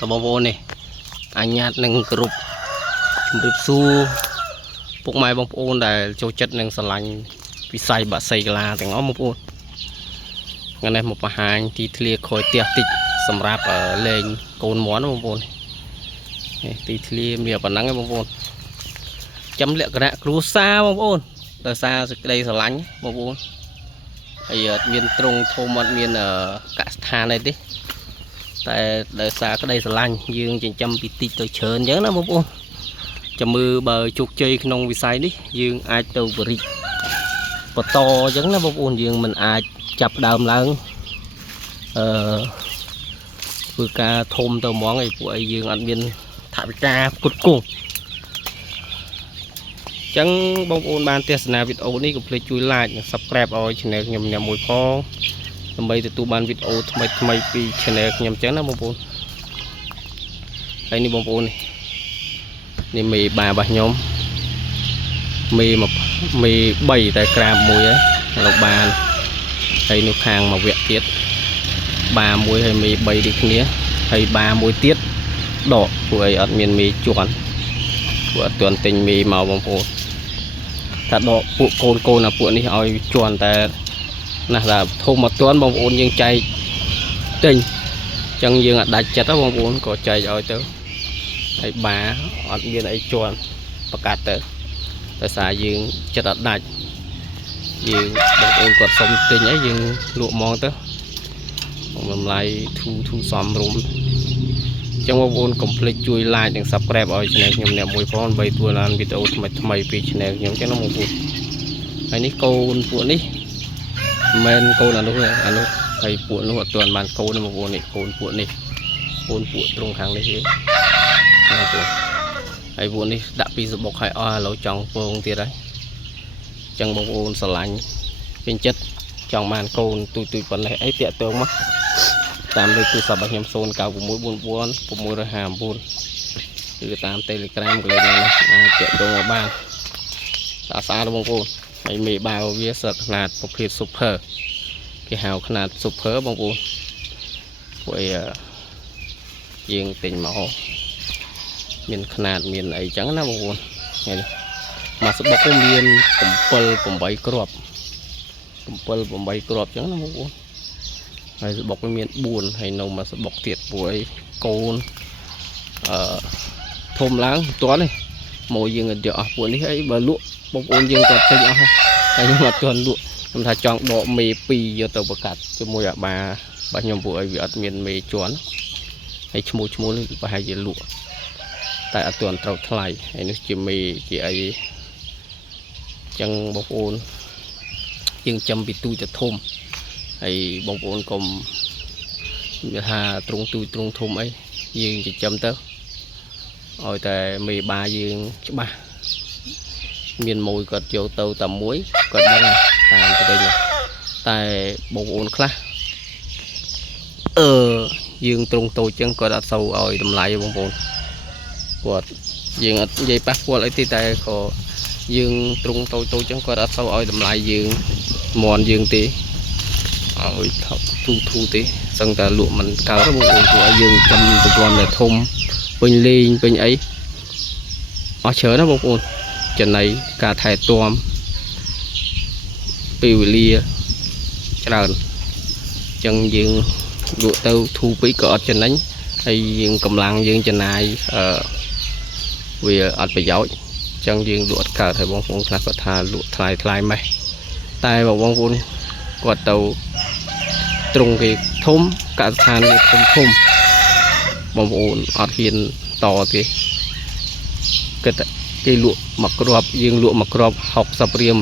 តបងប្អូននេះអញ្ញាតនឹងគ្រប់ជំរាបសួរពុកម៉ែបងប្អូនដែលចូលចិត្តនឹងស្រឡាញ់វិស័យបាក់សីកាឡាទាំងអស់បងប្អូនថ្ងៃនេះមកបង្ហាញទីធ្លាក្រោយផ្ទះតិចសម្រាប់លេងកូនមាន់បងប្អូននេះទីធ្លាមានប៉ុណ្ណឹងបងប្អូនចំលក្ខណៈគ្រួសារបងប្អូនដោយសារសេចក្តីស្រឡាញ់បងប្អូនហើយអត់មានទ្រង់ធំអត់មានកសិដ្ឋានអីទេតែដោយសារក្តីស្រឡាញ់យើងចិញ្ចឹមពីតិចទៅច្រើនអញ្ចឹងណាបងប្អូនចាំមើលបើជោគជ័យក្នុងវិស័យនេះយើងអាចទៅបរិយាបន្តអញ្ចឹងណាបងប្អូនយើងមិនអាចចាប់ដើមឡើងធ្វើការធំទៅហ្មងឯពួកអីយើងអត់មានថវិកាផ្គត់ផ្គង់ចឹងបងប្អូនបានទស្សនាវីដេអូនេះកុំភ្លេចជួយ like និង subscribe ឲ្យ channel ខ្ញុំម្នាក់មួយផងដើម្បីទទួលបានវីដេអូថ្មីពី channel ខ្ញុំចឹងណាបងប្អូនហើយនេះបងប្អូននេះមេបារបស់ខ្ញុំមេ3តែក្រាបមួយហើយលោកបានហើយនោះខាងមកវគ្គទៀតបាមួយហើយមេ3ដូចគ្នាហើយបាមួយទៀតដកពួកអីអត់មានមេជន់ពួកអត់ទាន់ទិញមេមកបងប្អូនថាដកពួកកូនអាពួកនេះឲ្យជន់តែណាស់ថាធំមកទាន់បងប្អូនយើងចែកទិញអញ្ចឹងយើងអាចដាច់ចិត្តបងប្អូនក៏ចែកឲ្យទៅហើយបាអត់មានអីជន់ប្រកាសទៅដោយសារយើងចិត្តអត់ដាច់យើងបងប្អូនគាត់សុំទិញអីយើងលក់មកទៅតម្លៃធូសមរម្យចឹងបងប្អូនកុំភ្លេចជួយ like និង subscribe ឲ្យ channel ខ្ញុំអ្នកមួយផងដើម្បីទទួលបានវីដេអូថ្មីពី channel ខ្ញុំចឹងណាបងប្អូនហើយនេះកូនពួកនេះមិនមែនកូនអានោះហើយពួកនោះអត់ទាន់បានកូនទេបងប្អូននេះកូនពួកនេះកូនពួកត្រង់ខាងនេះទេបងប្អូនហើយពួកនេះដាក់ពីសបុកឲ្យអស់ឥឡូវចង់ពងទៀតហើយចឹងបងប្អូនស្រឡាញ់ពេញចិត្តចង់បានកូនទូចប៉ុណ្ណេះអីតាក់ទងមកតាមលេខទូរស័ព្ទរបស់ខ្ញុំ09644659ឬតាម Telegram ក៏លេខនេះអាចតាក់ទងមកបានស្អាតបងប្អូនហើយមេបាវវាសឹកខ្នាតប្រភេទ Super គេហៅខ្នាត Super បងប្អូនពួកអីយើងទិញមកមានខ្នាតមានអីចឹងណាបងប្អូននេះមកសបុកមាន7 8គ្រាប់7 8គ្រាប់ចឹងណាបងប្អូនហើយសបុកមាន4ហើយនៅមកសបុកទៀតពួកអីកូនធំឡើងទាន់នេះមកយើងអត់យកអស់ពួកនេះអីបើលក់បងប្អូនយើងគាត់ទិញអស់ហើយខ្ញុំអត់ទាន់លក់ខ្ញុំថាចង់ដកមេ2យកទៅប្រកាសជាមួយអាបាបាទខ្ញុំពួកអីវាអត់មានមេជន់ហើយឈ្មោះនេះប្រហែលជាលក់តែអត់ទាន់ត្រូវថ្លៃហើយនេះជាមេជាអីចឹងបងប្អូនយើងចាំពីទូទៅធំហើយបងប្អូនកុំនិយាយថាទ្រង់ទូទ្រង់ធំអីយើងចិញ្ចឹមទៅឲ្យតែមេបាយើងច្បាស់មានមួយគាត់យកទៅតែមួយគាត់ដឹងតាមទៅវិញតែបងប្អូនខ្លះយើងទ្រង់តូចចឹងគាត់អត់សូវឲ្យតម្លៃបងប្អូនគាត់យើងអត់និយាយប៉ះពាល់អីទេតែក៏យើងទ្រង់តូចចឹងគាត់អត់សូវឲ្យតម្លៃយើងមន់យើងទេឲ្យធូទេសឹងតែលក់មិនកើតបងប្អូនព្រោះយើងចាំប្រព័ន្ធតែធំពេញលេងពេញអីអស់ច្រើនណាបងប្អូនចំណៃការថែទាំពេលវេលាច្រើនចឹងយើងលក់ទៅធូពេកក៏អត់ចំណេញហើយយើងកម្លាំងយើងចំណាយវាអត់ប្រយោជន៍ចឹងយើងលក់អត់កើតហើយបងប្អូនខ្លះគាត់ថាលក់ថ្លៃម៉េះតែបងប្អូនគាត់ទៅទ្រង់គេធំកសិដ្ឋានគេធំបងប្អូនអត់ហ៊ានតទេគិតគេលក់មួយគ្រាប់យើងលក់មួយគ្រាប់60រៀល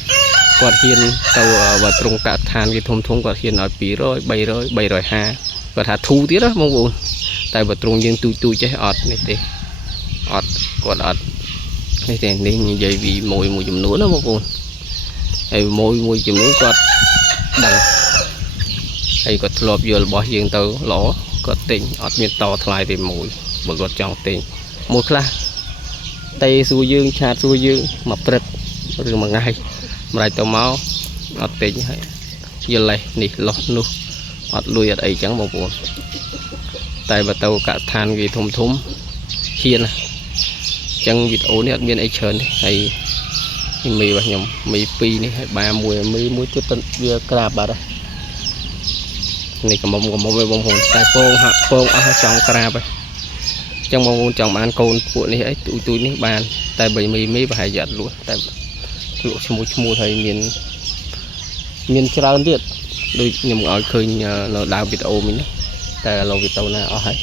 100គាត់ហ៊ានទៅបើទ្រង់កសិដ្ឋានគេធំគាត់ហ៊ានឲ្យ200 300 350គាត់ថាធូរទៀតណាបងប្អូនតែបើទ្រង់យើងទូចេះអត់នេះទេអត់គាត់អត់នេះទេនេះនិយាយពីមួយចំនួនណាបងប្អូនហើយមួយចំនួនគាត់ដឹងហើយគាត់ធ្លាប់យករបស់យើងទៅល្អគាត់ទិញអត់មានតថ្លៃទេមួយបើគាត់ចង់ទិញមួយខ្លះតែសួរយើងឆាតសួរយើងមកព្រឹកឬមួយថ្ងៃម្ដេចទៅមកអត់ទិញហើយយល់លេះនេះលោះនោះអត់លុយអត់អីចឹងបងប្អូន tại bà tàu cả than vì thùng thúng hiên chẳng vịt ố này biên ấy trơn hay mì và nhom mì pi này hay ba mùi mì muối tiếp tân bia crab bà đây này cầm bông với bông hồn tai phong ở trong crab ấy trong bông hồn trong ăn côn của này ấy tụi này bàn tại bởi mì và hải giật luôn tại lụa mua thầy miền trao điện đôi nhầm ở khơi là đào vịt ố mình tại là vịt tàu nào ở hay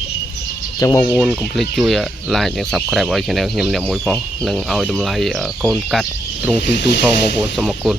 trong mong muốn complete chui lại những subscribe ở channel nhầm nhầm mùi phong nâng ao đầm lại con cắt trung tui phong mong muốn cho một con